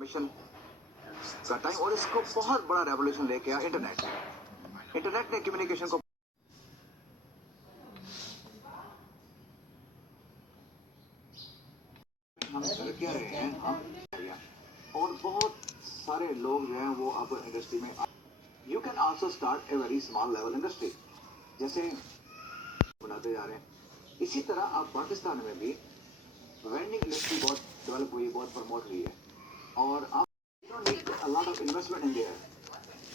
मिशन का टाइम, और इसको बहुत बड़ा रेवोल्यूशन लेके आया इंटरनेट ने कम्युनिकेशन को हम क्या रहे हैं हम, और बहुत सारे लोग जो हैं वो अब इंडस्ट्री में, you can also start a very small level industry, जैसे बनाते जा रहे हैं। इसी तरह अब पाकिस्तान में भी वेंडिंग इंडस्ट्री बहुत डेवलप हुई, बहुत प्रमोट हुई है, और आप don't need a lot of investment in there.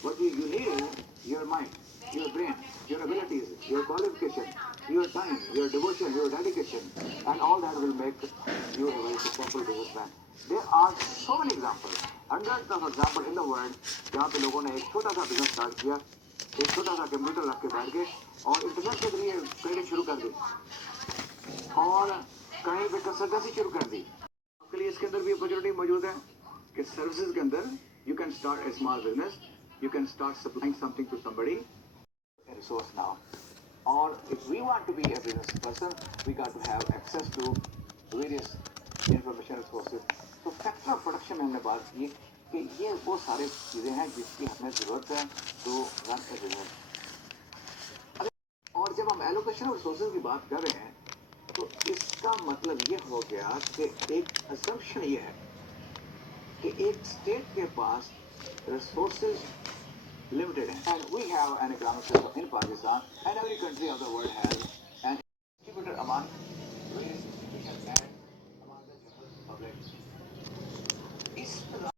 What you need is your mind, your brain, your abilities, your qualification, your time, your devotion, your dedication, and all that will make you a very successful businessman. There are so many examples, hundreds of examples in the world, जहाँ पे लोगों ने एक छोटा सा business start किया, एक छोटा सा कंप्यूटर रख के बैठ गए और इंटरनेट के जरिए ट्रेडिंग शुरू कर दी और कहीं पे कंसल्टेंसी शुरू कर दी। आपके लिए इसके अंदर भी अपॉर्चुनिटी मौजूद है कि सर्विसेज के अंदर you can start a small business, you can start supplying something to somebody, resource now, और if we want to be a business person we got to have access to various information resources. तो factor of production में हमने बात की कि ये वो सारी चीज़ें हैं जिसकी हमें ज़रूरत है टू रन ए बिजनेस। और जब हम एलोकेशन और रिसोर्सेज की बात कर रहे हैं तो इसका मतलब ये हो गया कि एक असम्पशन ये है कि एक स्टेट के पास रिसोर्सेज लिमिटेड हैं, and we have an economic system in Pakistan and every country of the world has an distributor among various institutions and among the general public. इस तरह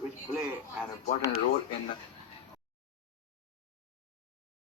which play an important role in